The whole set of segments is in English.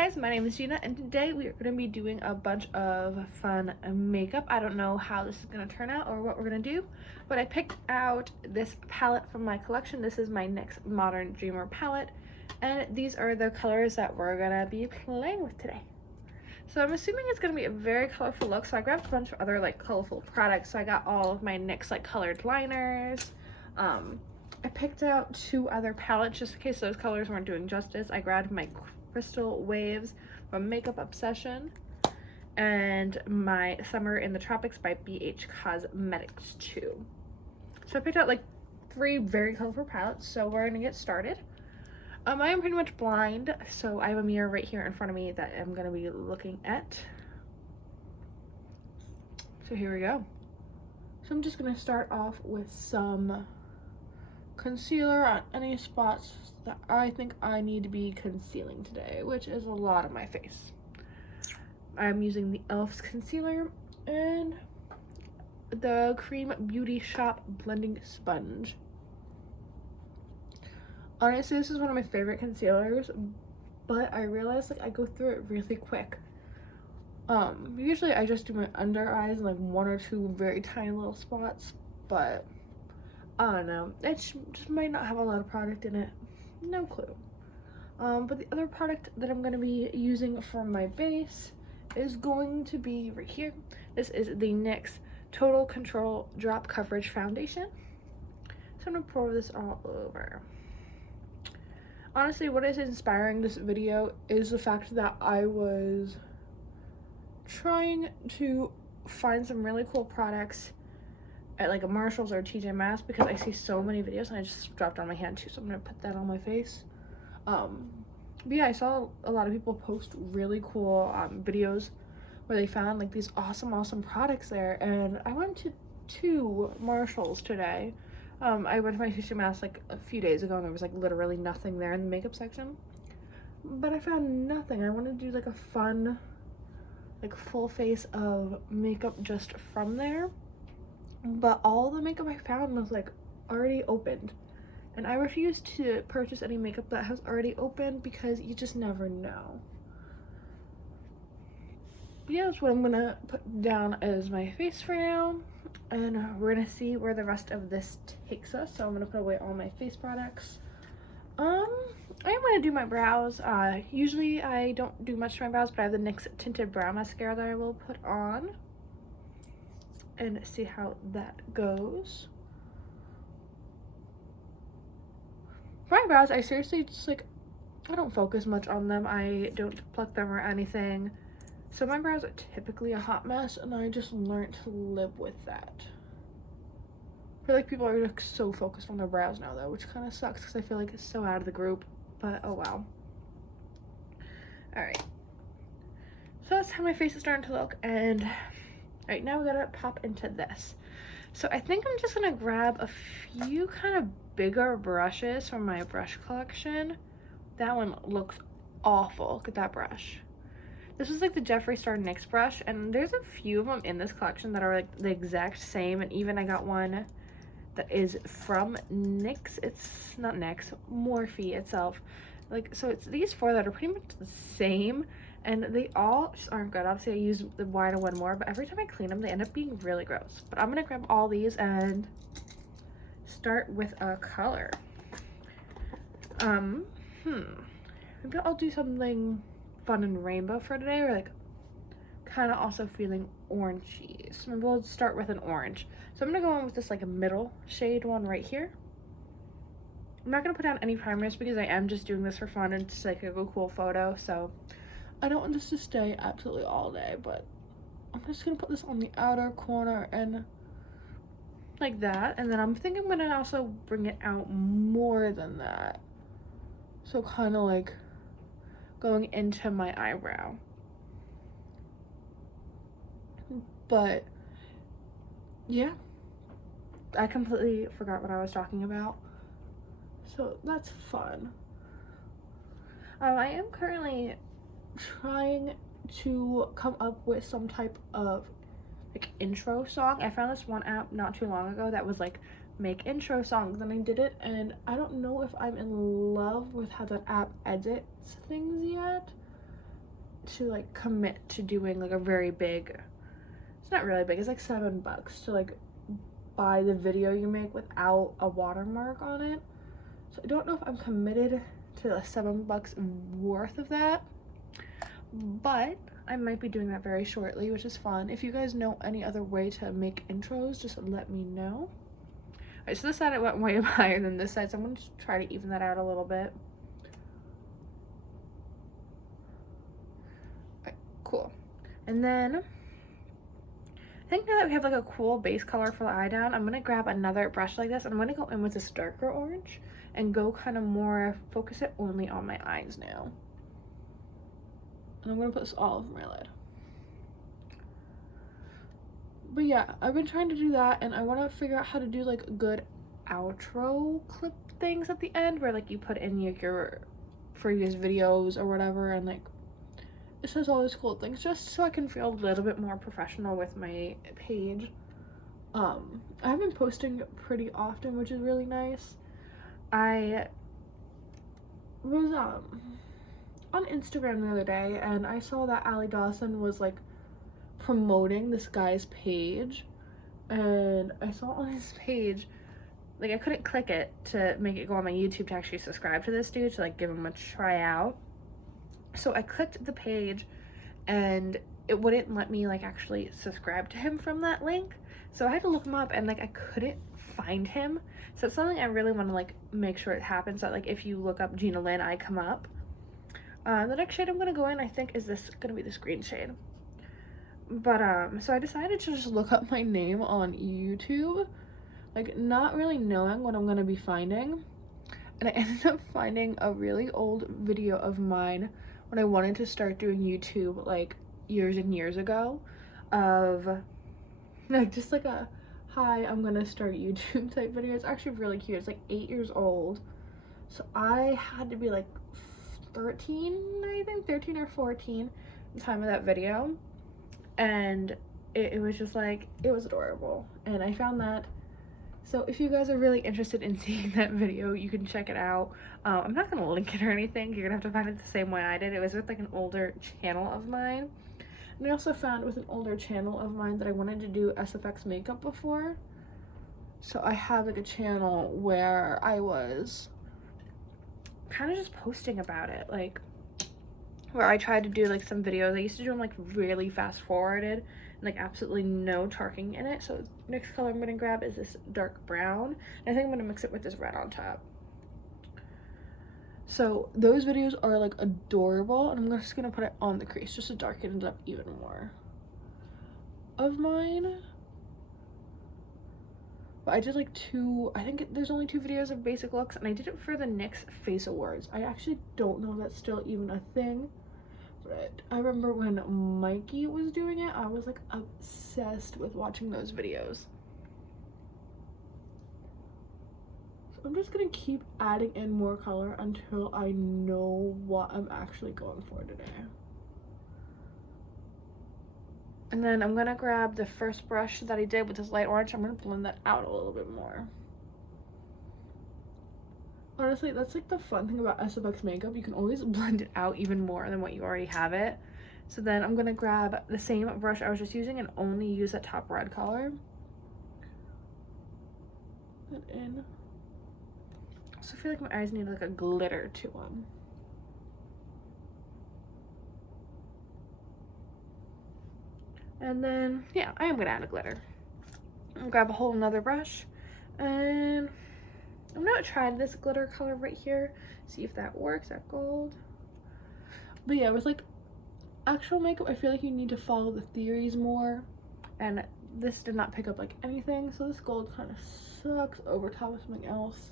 guys, my name is Gina and today we are going to be doing a bunch of fun makeup. I don't know how this is going to turn out or what we're going to do, but I picked out this palette from my collection. This is my NYX Modern Dreamer palette, and these are the colors that we're going to be playing with today. So I'm assuming it's going to be a very colorful look, so I grabbed a bunch of other like colorful products. So I got all of my NYX like colored liners. I picked out 2 other palettes just in case those colors weren't doing justice. I grabbed my Crystal Waves from Makeup Obsession and my Summer in the Tropics by BH Cosmetics 2. So I picked out like 3 very colorful palettes, so we're gonna get started. I am pretty much blind, so I have a mirror right here in front of me that I'm gonna be looking at. So here we go. So I'm just gonna start off with some concealer on any spots that I think I need to be concealing today, which is a lot of my face. I'm using the e.l.f.'s concealer and the Cream Beauty Shop blending sponge. Honestly, this is one of my favorite concealers, but I realized like I go through it really quick. Usually I just do my under eyes and like 1 or 2 very tiny little spots, but I don't know, it just might not have a lot of product in it, no clue. But the other product that I'm going to be using for my base is going to be right here. This is the NYX Total Control Drop Coverage Foundation. So I'm going to pour this all over. Honestly, what is inspiring this video is the fact that I was trying to find some really cool products at like a Marshall's or TJ Maxx because I see so many videos, and I just dropped on my hand too, so I'm gonna put that on my face. But yeah, I saw a lot of people post really cool videos where they found like these awesome products there, and I went to 2 Marshalls today. I went to my TJ Maxx like a few days ago and there was like literally nothing there in the makeup section, but I found nothing. I wanted to do like a fun like full face of makeup just from there, but all the makeup I found was like already opened, and I refuse to purchase any makeup that has already opened because you just never know. But yeah, that's what I'm gonna put down as my face for now, and we're gonna see where the rest of this takes us. So I'm gonna put away all my face products. I am gonna do my brows. Usually I don't do much to my brows, but I have the NYX Tinted Brow Mascara that I will put on and see how that goes. For my brows, I seriously just like, I don't focus much on them. I don't pluck them or anything. So my brows are typically a hot mess, and I just learned to live with that. I feel like people are like so focused on their brows now though, which kind of sucks because I feel like it's so out of the group, but oh well. Alright. So that's how my face is starting to look, and right now we gotta pop into this. So I think I'm just gonna grab a few kind of bigger brushes from my brush collection. That one looks awful. Look at that brush. This is like the Jeffree Star NYX brush, and there's a few of them in this collection that are like the exact same, and even I got one that is from NYX. It's not NYX, Morphe itself. Like, so it's these 4 that are pretty much the same, and they all just aren't good. Obviously I use the wider one more, but every time I clean them they end up being really gross. But I'm gonna grab all these and start with a color. Maybe I'll do something fun and rainbow for today, or like kind of also feeling orangey. So maybe we'll start with an orange. So I'm gonna go on with this like a middle shade one right here. I'm not gonna put down any primers because I am just doing this for fun and just like a cool photo, so I don't want this to stay absolutely all day, but I'm just gonna put this on the outer corner and like that, and then I'm thinking I'm gonna also bring it out more than that, so kind of like going into my eyebrow. But yeah, I completely forgot what I was talking about, so that's fun. I am currently trying to come up with some type of like intro song. I found this one app not too long ago that was like make intro songs, and I did it, and I don't know if I'm in love with how that app edits things yet. to like commit to doing like a very big, it's not really big, it's like $7 to like buy the video you make without a watermark on it. So I don't know if I'm committed to the $7 worth of that, but I might be doing that very shortly, which is fun. If you guys know any other way to make intros, just let me know. Alright, so this side it went way higher than this side, so I'm going to try to even that out a little bit. Alright, cool. And then I think now that we have like a cool base color for the eye down, I'm going to grab another brush like this, and I'm going to go in with this darker orange and go kind of more, focus it only on my eyes now. And I'm going to put this all over my lid. But yeah, I've been trying to do that, and I want to figure out how to do like good outro clip things at the end where like you put in your previous videos or whatever, and like it says all these cool things just so I can feel a little bit more professional with my page. I've been posting pretty often, which is really nice. I was on Instagram the other day, and I saw that Allie Dawson was like promoting this guy's page, and I saw on his page, like I couldn't click it to make it go on my YouTube to actually subscribe to this dude to like give him a try out. So I clicked the page and it wouldn't let me like actually subscribe to him from that link. So I had to look him up, and like I couldn't find him. So it's something I really want to like make sure it happens, that like if you look up Gina Lynn, I come up. The next shade I'm gonna go in, I think, is this gonna be this green shade. But so I decided to just look up my name on YouTube, like not really knowing what I'm gonna be finding, and I ended up finding a really old video of mine when I wanted to start doing YouTube like years and years ago, of like just like a hi, I'm gonna start YouTube type video. It's actually really cute. It's like 8 years old, so I had to be like 13, I think 13 or 14 at the time of that video, and it was just like, it was adorable, and I found that. So if you guys are really interested in seeing that video, you can check it out. I'm not gonna link it or anything. You're gonna have to find it the same way I did. It was with like an older channel of mine, and I also found with an older channel of mine that I wanted to do SFX makeup before. So I have like a channel where I was kind of just posting about it, like where I tried to do like some videos. I used to do them like really fast forwarded and like absolutely no talking in it. So next color I'm gonna grab is this dark brown, and I think I'm gonna mix it with this red on top. So those videos are like adorable, and I'm just gonna put it on the crease just to darken it up even more of mine. But I did like I think there's only 2 videos of basic looks, and I did it for the NYX Face Awards. I actually don't know if that's still even a thing, but I remember when Mikey was doing it, I was like obsessed with watching those videos. So I'm just gonna keep adding in more color until I know what I'm actually going for today. And then I'm gonna grab the first brush that I did with this light orange. I'm gonna blend that out a little bit more. Honestly, that's like the fun thing about SFX makeup. You can always blend it out even more than what you already have it. So then I'm gonna grab the same brush I was just using and only use that top red color. Put in. So I feel like my eyes need like a glitter to them. And then, yeah, I am gonna add a glitter. I'm gonna grab a whole another brush, and I'm gonna try this glitter color right here, see if that works, that gold. But yeah, with like actual makeup, I feel like you need to follow the theories more, and this did not pick up like anything, so this gold kind of sucks over top of something else.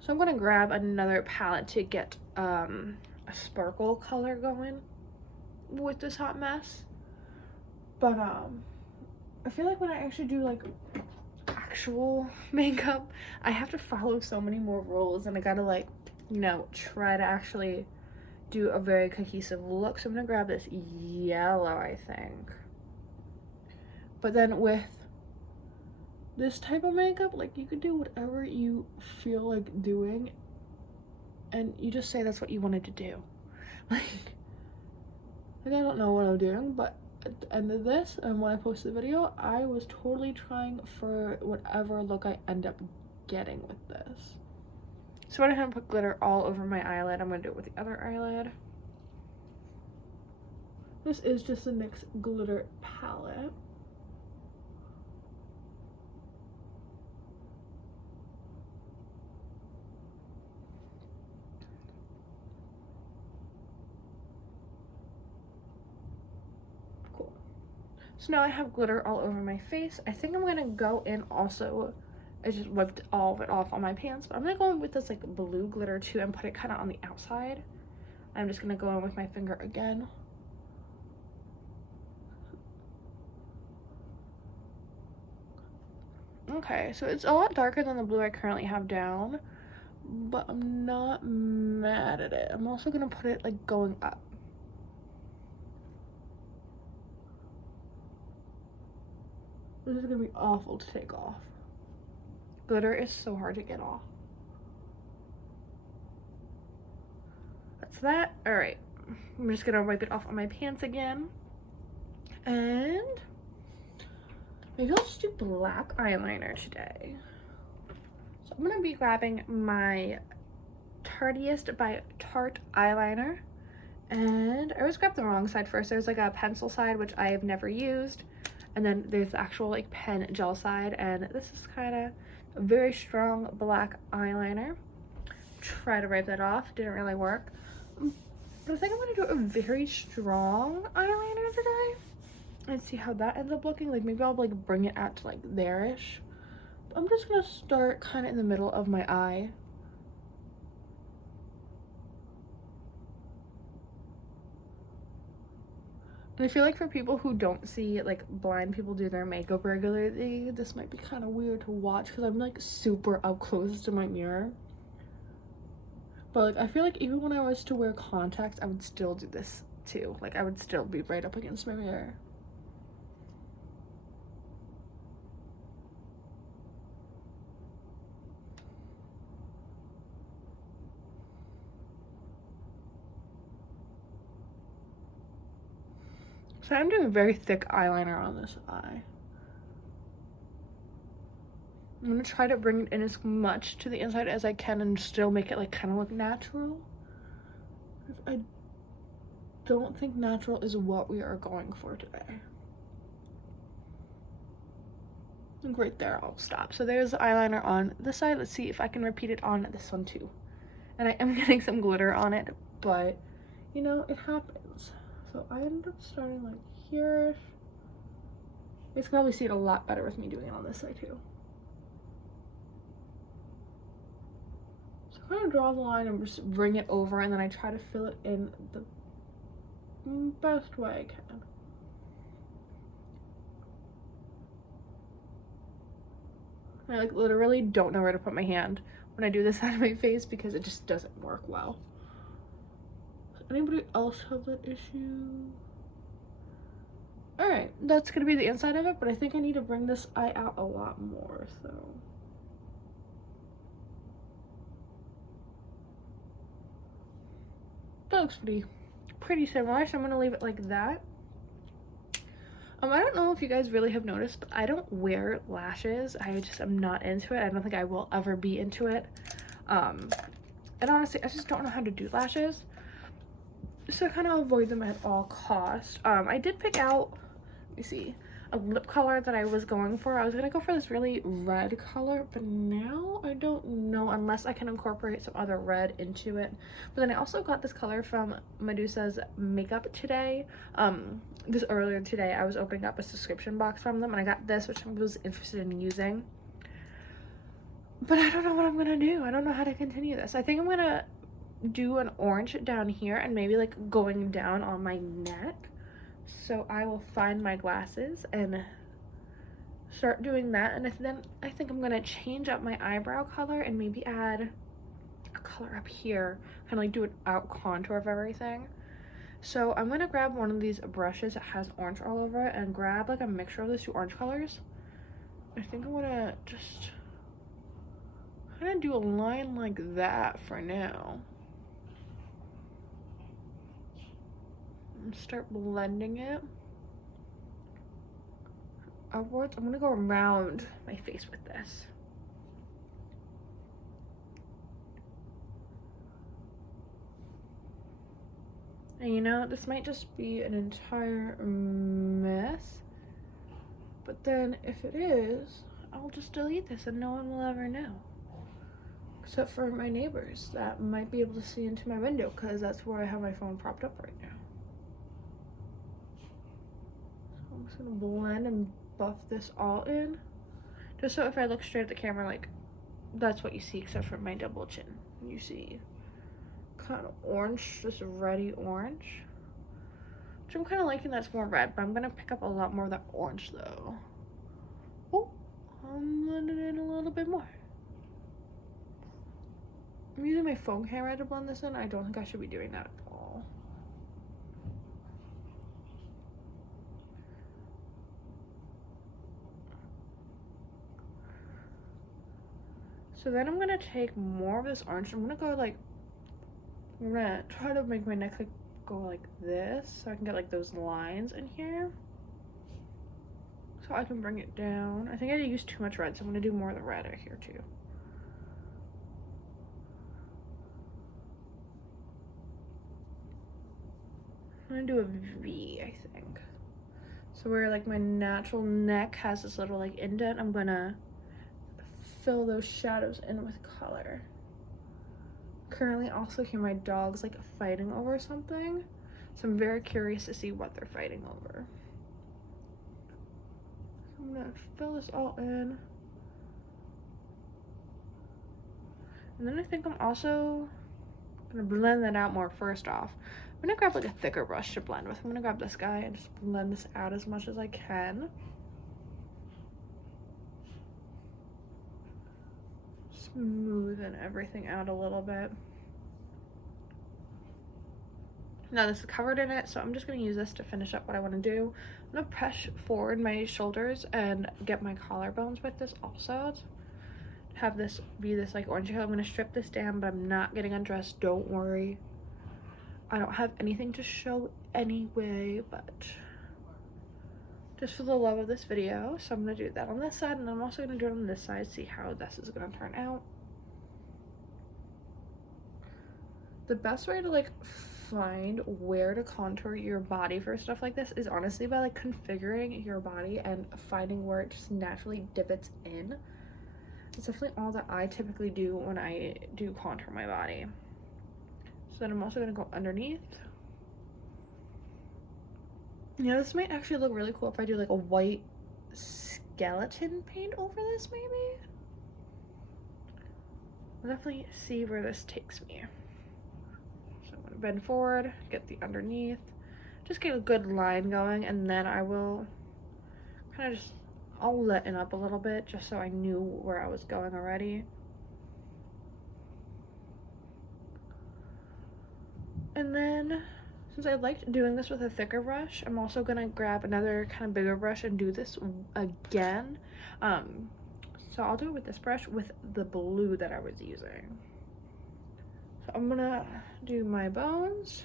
So I'm gonna grab another palette to get a sparkle color going with this hot mess. But I feel like when I actually do like actual makeup, I have to follow so many more rules, and I gotta like, you know, try to actually do a very cohesive look. So I'm gonna grab this yellow, I think. But then with this type of makeup, like you could do whatever you feel like doing, and you just say that's what you wanted to do. Like, Like, I don't know what I'm doing, but at the end of this and when I posted the video, I was totally trying for whatever look I end up getting with this. So I went ahead and put glitter all over my eyelid. I'm going to do it with the other eyelid. This is just the NYX glitter palette. Cool. So now I have glitter all over my face. I think I'm going to go in also, I just wiped all of it off on my pants, but I'm going to go in with this like blue glitter too and put it kind of on the outside. I'm just going to go in with my finger again. Okay, so it's a lot darker than the blue I currently have down, but I'm not mad at it. I'm also going to put it like going up. This is going to be awful to take off. Glitter is so hard to get off. That's that. All right, I'm just gonna wipe it off on my pants again, and maybe I'll just do black eyeliner today. So I'm gonna be grabbing my Tartiest by Tarte eyeliner, and I always grab the wrong side first. There's like a pencil side, which I have never used, and then there's the actual like pen gel side, and this is kind of a very strong black eyeliner. Try to wipe that off, didn't really work. But I think I'm gonna do a very strong eyeliner today and see how that ends up looking. Like maybe I'll like bring it out to like there-ish. I'm just gonna start kind of in the middle of my eye. And I feel like for people who don't see like blind people do their makeup regularly, this might be kind of weird to watch because I'm like super up close to my mirror. But like I feel like even when I was to wear contacts, I would still do this too. Like I would still be right up against my mirror. So I'm doing a very thick eyeliner on this eye. I'm gonna try to bring it in as much to the inside as I can and still make it like kind of look natural. I don't think natural is what we are going for today. I think right there I'll stop. So there's the eyeliner on this side. Let's see if I can repeat it on this one too. And I am getting some glitter on it, but you know, it happens. So I ended up starting like here. You can probably see it a lot better with me doing it on this side too. So I kind of draw the line and just bring it over, and then I try to fill it in the best way I can. I like literally don't know where to put my hand when I do this side of my face because it just doesn't work well. Does anybody else have that issue? Alright, that's gonna be the inside of it, but I think I need to bring this eye out a lot more, so. That looks pretty similar, so I'm gonna leave it like that. I don't know if you guys really have noticed, but I don't wear lashes. I just am not into it. I don't think I will ever be into it. And honestly, I just don't know how to do lashes. So I kind of avoid them at all costs. I did pick out, let me see, a lip color that I was going for. I was going to go for this really red color, but now I don't know unless I can incorporate some other red into it. But then I also got this color from Medusa's Makeup today. This earlier today, I was opening up a subscription box from them, and I got this, which I was interested in using. But I don't know what I'm going to do. I don't know how to continue this. I think I'm going to do an orange down here and maybe like going down on my neck. So I will find my glasses and start doing that, and then I think I'm gonna change up my eyebrow color and maybe add a color up here, kind of like do an out contour of everything. So I'm gonna grab one of these brushes that has orange all over it and grab like a mixture of those two orange colors. I think I'm gonna just kind of do a line like that for now. and start blending it upwards. I'm gonna go around my face with this. And you know, this might just be an entire mess, but then if it is, I'll just delete this and no one will ever know. Except for my neighbors that might be able to see into my window, because that's where I have my phone propped up right now. So I'm just gonna blend and buff this all in, just so if I look straight at the camera, like, that's what you see, except for my double chin. You see kind of orange, just reddy orange, which I'm kind of liking. That's more red, but I'm gonna pick up a lot more of that orange though. Oh, I'm blending in a little bit more. I'm using my phone camera to blend this in. I don't think I should be doing that at all. So then I'm gonna take more of this orange. I'm gonna go like, I'm gonna try to make my neck like go like this, so I can get like those lines in here, so I can bring it down. I think I used too much red, so I'm gonna do more of the red right here too. I'm gonna do a V, I think. So where like my natural neck has this little like indent, I'm gonna fill those shadows in with color. Currently also hear my dogs like fighting over something, so I'm very curious to see what they're fighting over. So I'm gonna fill this all in, and then I think I'm also gonna blend that out more. First off, I'm gonna grab like a thicker brush to blend with. I'm gonna grab this guy and just blend this out as much as I can. Smoothen everything out a little bit. Now this is covered in it, so I'm just gonna use this to finish up what I want to do. I'm gonna press forward my shoulders and get my collarbones with this also. Have this be this like orange color. I'm gonna strip this down, but I'm not getting undressed, don't worry. I don't have anything to show anyway, but just for the love of this video. So I'm gonna do that on this side, and I'm also gonna do it on this side, see how this is gonna turn out. The best way to like find where to contour your body for stuff like this is honestly by like configuring your body and finding where it just naturally divots in. It's definitely all that I typically do when I do contour my body. So then I'm also gonna go underneath. Yeah, this might actually look really cool if I do like a white skeleton paint over this, maybe. I'll definitely see where this takes me. So I'm gonna bend forward, get the underneath, just get a good line going, and then I will kind of just, I'll lighten up a little bit just so I knew where I was going already. And then, since I liked doing this with a thicker brush, I'm also gonna grab another kind of bigger brush and do this again. So I'll do it with this brush with the blue that I was using. So I'm gonna do my bones.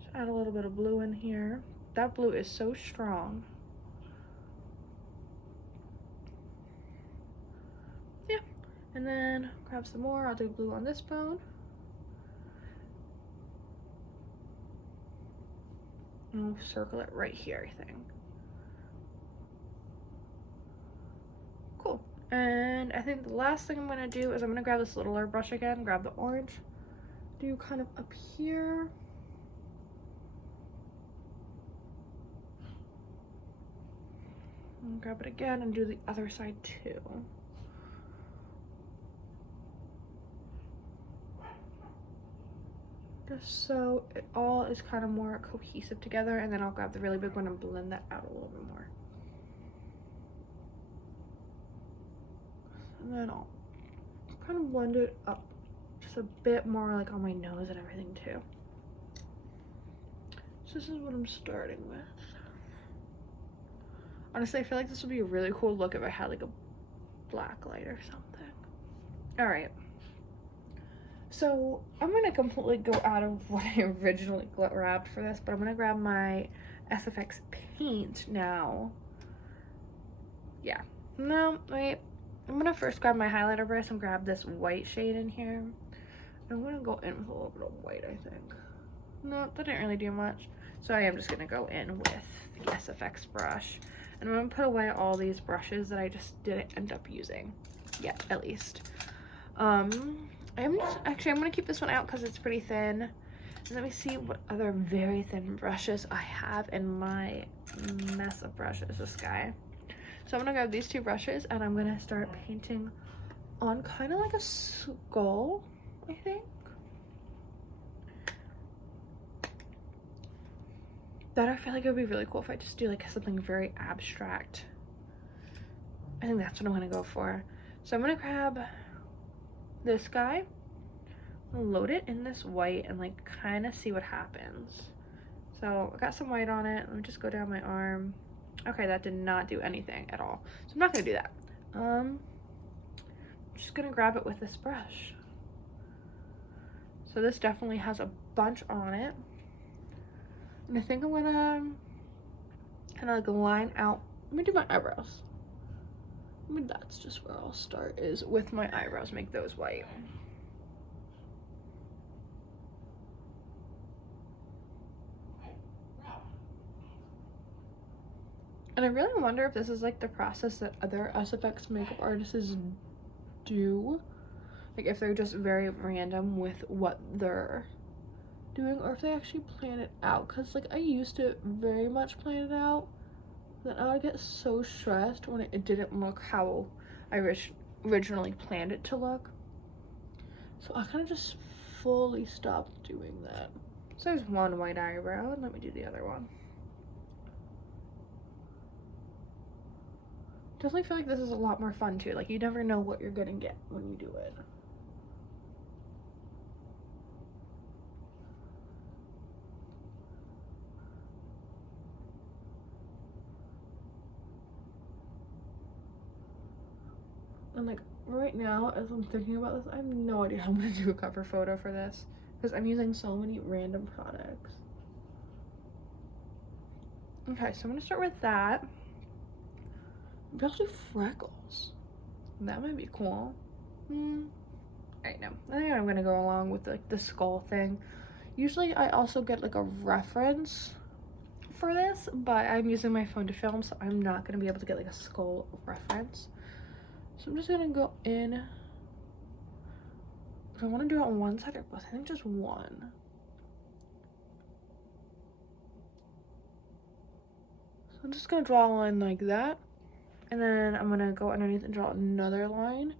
Just add a little bit of blue in here. That blue is so strong. Yeah, and then grab some more. I'll do blue on this bone. And we'll circle it right here, I think. Cool. And I think the last thing I'm gonna do is I'm gonna grab this littler brush again, grab the orange, do kind of up here. And grab it again and do the other side too. Just so it all is kind of more cohesive together, and then I'll grab the really big one and blend that out a little bit more. And then I'll kind of blend it up just a bit more, like on my nose and everything too. So this is what I'm starting with. Honestly, I feel like this would be a really cool look if I had like a black light or something. All right. So I'm gonna completely go out of what I originally grabbed for this, but I'm gonna grab my SFX paint now. Yeah, no, wait. I'm gonna first grab my highlighter brush and grab this white shade in here. I'm gonna go in with a little bit of white, I think. No, that didn't really do much. So I am just gonna go in with the SFX brush. And I'm gonna put away all these brushes that I just didn't end up using yet, at least. I'm gonna keep this one out because it's pretty thin. And let me see what other very thin brushes I have in my mess of brushes, this guy. So I'm gonna grab these two brushes and I'm gonna start painting on kind of like a skull, I think. That I feel like it would be really cool if I just do like something very abstract. I think that's what I'm gonna go for. So I'm gonna grab this guy, load it in this white and like kind of see what happens. So I got some white on it. Let me just go down my arm. Okay, that did not do anything at all. So I'm not gonna do that. I'm just gonna grab it with this brush. So this definitely has a bunch on it. And I think I'm gonna kind of like line out. Let me do my eyebrows. I mean, that's just where I'll start, is with my eyebrows, make those white. And I really wonder if this is like the process that other SFX makeup artists do. Like if they're just very random with what they're doing, or if they actually plan it out. Because like I used to very much plan it out. Then I would get so stressed when it didn't look how I originally planned it to look. So I kind of just fully stopped doing that. So there's one white eyebrow, and let me do the other one. Definitely feel like this is a lot more fun too. Like you never know what you're gonna get when you do it. And like right now, as I'm thinking about this, I have no idea how I'm gonna do a cover photo for this because I'm using so many random products. Okay, so I'm gonna start with that. Maybe I'll do freckles. That might be cool. Alright, no. I think I'm gonna go along with like the skull thing. Usually I also get like a reference for this, but I'm using my phone to film, so I'm not gonna be able to get like a skull reference. So I'm just gonna go in. If I want to do it on one side or both, I think just one. So I'm just gonna draw a line like that, and then I'm gonna go underneath and draw another line.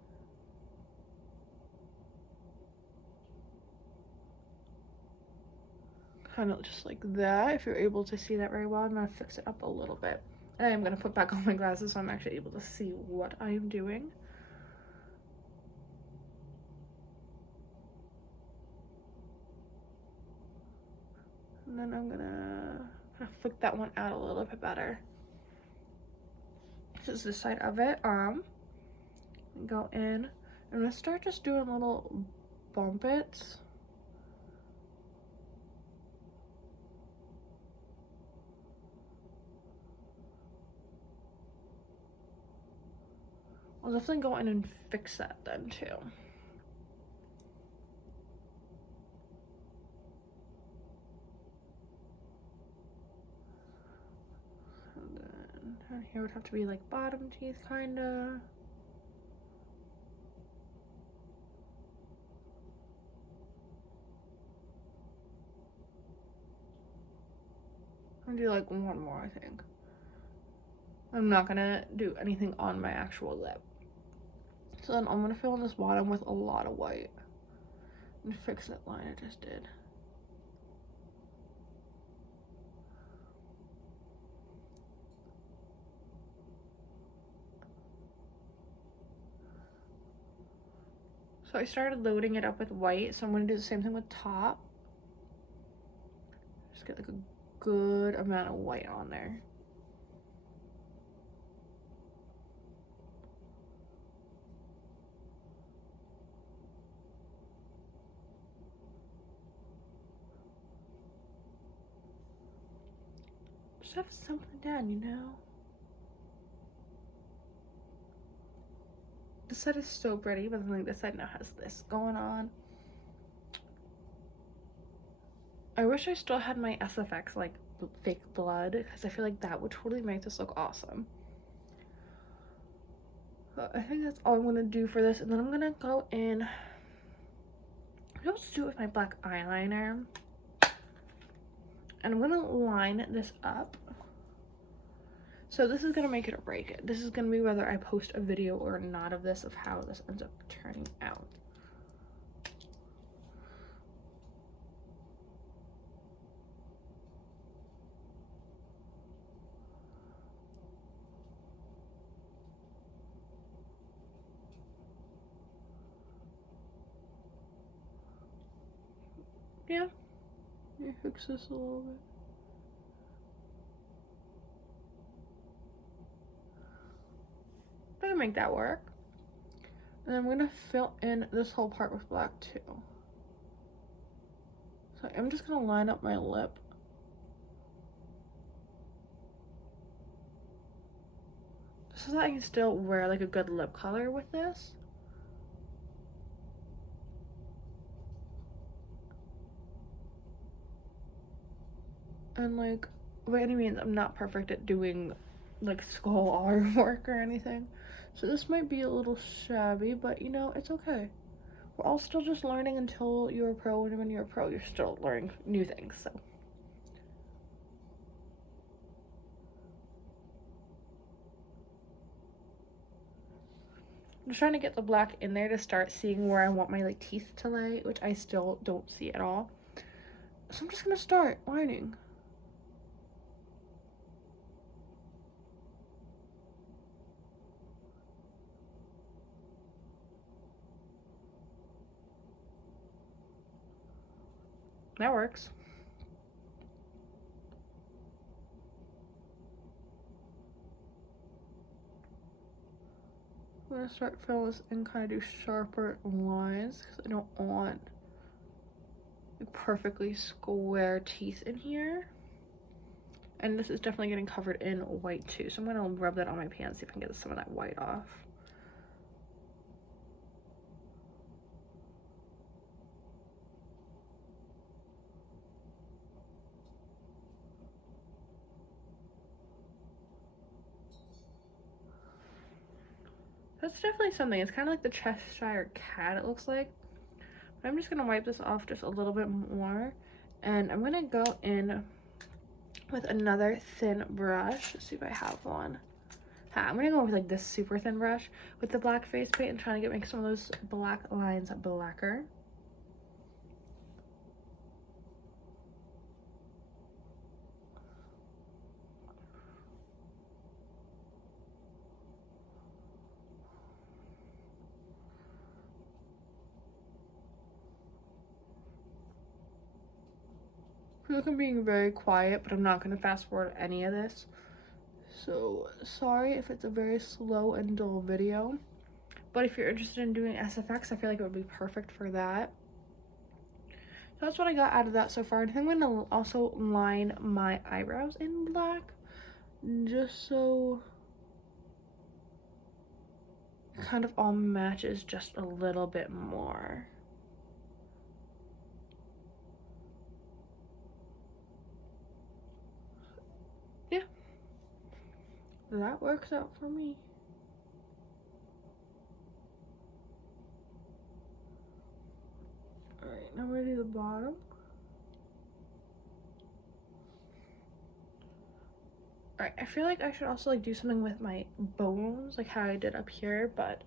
Kind of just like that. If you're able to see that very well, I'm gonna fix it up a little bit. And I'm gonna put back on my glasses so I'm actually able to see what I am doing. And then I'm gonna flick that one out a little bit better. This is the side of it. Go in. I'm gonna start just doing little bump its. I'll definitely go in and fix that then too. And then down here would have to be like bottom teeth kinda. I'll do like one more, I think. I'm not gonna do anything on my actual lip. So then I'm gonna fill in this bottom with a lot of white and fix that line I just did. So I started loading it up with white, so I'm gonna do the same thing with top. Just get like a good amount of white on there. Just have something down, you know? This side is so pretty, but then like this side now has this going on. I wish I still had my SFX like fake blood, because I feel like that would totally make this look awesome. But I think that's all I'm gonna do for this, and then I'm gonna go in. I'll just do it with my black eyeliner, and I'm gonna line this up. So this is gonna make it or break it. This is gonna be whether I post a video or not of this, of how this ends up turning out. Yeah, let me fix this a little bit. I'm gonna make that work. And I'm gonna fill in this whole part with black too. So I'm just gonna line up my lip. So that I can still wear like a good lip color with this. And like, by any means, I'm not perfect at doing like skull artwork or anything. So this might be a little shabby, but you know, it's okay. We're all still just learning until you're a pro, and when you're a pro, you're still learning new things, so. I'm just trying to get the black in there to start seeing where I want my like teeth to lay, which I still don't see at all. So I'm just gonna start lining. That works. I'm gonna start filling this and kind of do sharper lines because I don't want like perfectly square teeth in here. And this is definitely getting covered in white too, so I'm gonna rub that on my pan, see if I can get some of that white off. That's definitely something. It's kind of like the Cheshire Cat, it looks like. But I'm just gonna wipe this off just a little bit more, and I'm gonna go in with another thin brush. Let's see if I have one. I'm gonna go with like this super thin brush with the black face paint and trying to make some of those black lines blacker. I feel like I'm being very quiet, but I'm not gonna fast forward any of this. So sorry if it's a very slow and dull video. But if you're interested in doing SFX, I feel like it would be perfect for that. So that's what I got out of that so far. I think I'm gonna also line my eyebrows in black, just so it kind of all matches just a little bit more. Yeah, that works out for me. Alright, now we're gonna do the bottom. Alright, I feel like I should also like do something with my bones, like how I did up here, but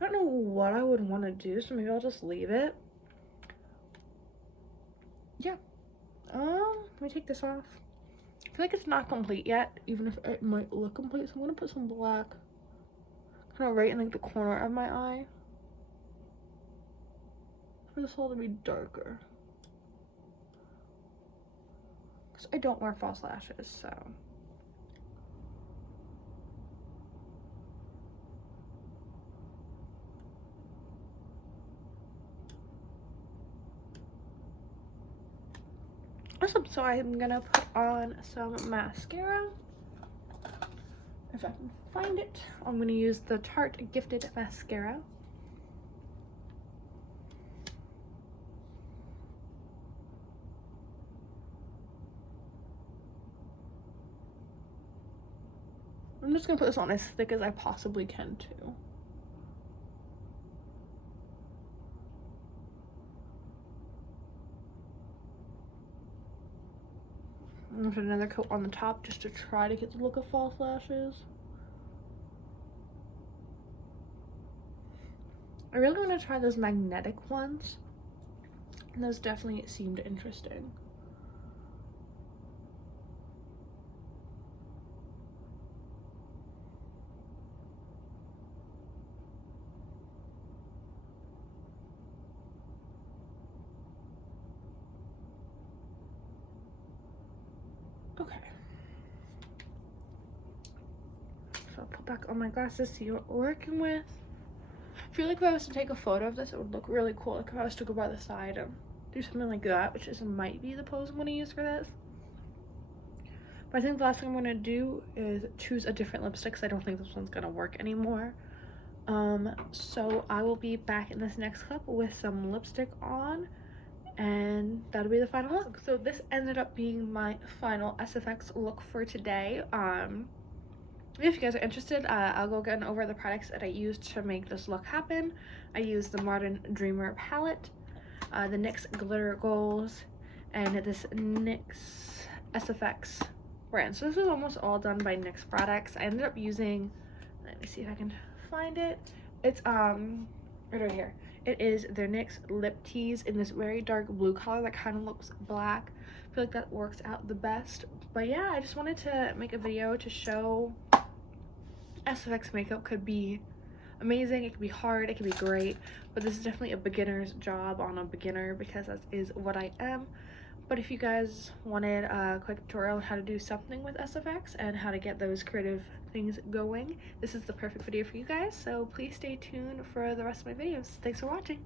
I don't know what I would want to do, so maybe I'll just leave it. Yeah. Let me take this off. I feel like it's not complete yet, even if it might look complete, so I'm gonna put some black kind of right in like the corner of my eye for this whole to be darker, because I don't wear false lashes, so. Awesome, so I'm gonna put on some mascara. If I can find it, I'm gonna use the Tarte Gifted Mascara. I'm just gonna put this on as thick as I possibly can too. I'm gonna put another coat on the top just to try to get the look of false lashes. I really want to try those magnetic ones. And those definitely seemed interesting. Okay. So I'll put back on my glasses, see what we're working with. I feel like if I was to take a photo of this, it would look really cool. Like if I was to go by the side and do something like that, which might be the pose I'm going to use for this. But I think the last thing I'm going to do is choose a different lipstick because I don't think this one's going to work anymore. So I will be back in this next clip with some lipstick on, and that'll be the final look. So this ended up being my final SFX look for today. If you guys are interested, I'll go again over the products that I used to make this look happen. I used the Modern Dreamer palette, the NYX Glitter Goals, and this NYX SFX brand. So this was almost all done by NYX products. I ended up using, let me see if I can find it. It's right here. It is their NYX Lip Tease in this very dark blue color that kind of looks black. I feel like that works out the best. But yeah, I just wanted to make a video to show SFX makeup could be amazing, it could be hard, it could be great, but this is definitely a beginner's job on a beginner because that is what I am. But if you guys wanted a quick tutorial on how to do something with SFX and how to get those creative things going, this is the perfect video for you guys, so please stay tuned for the rest of my videos. Thanks for watching.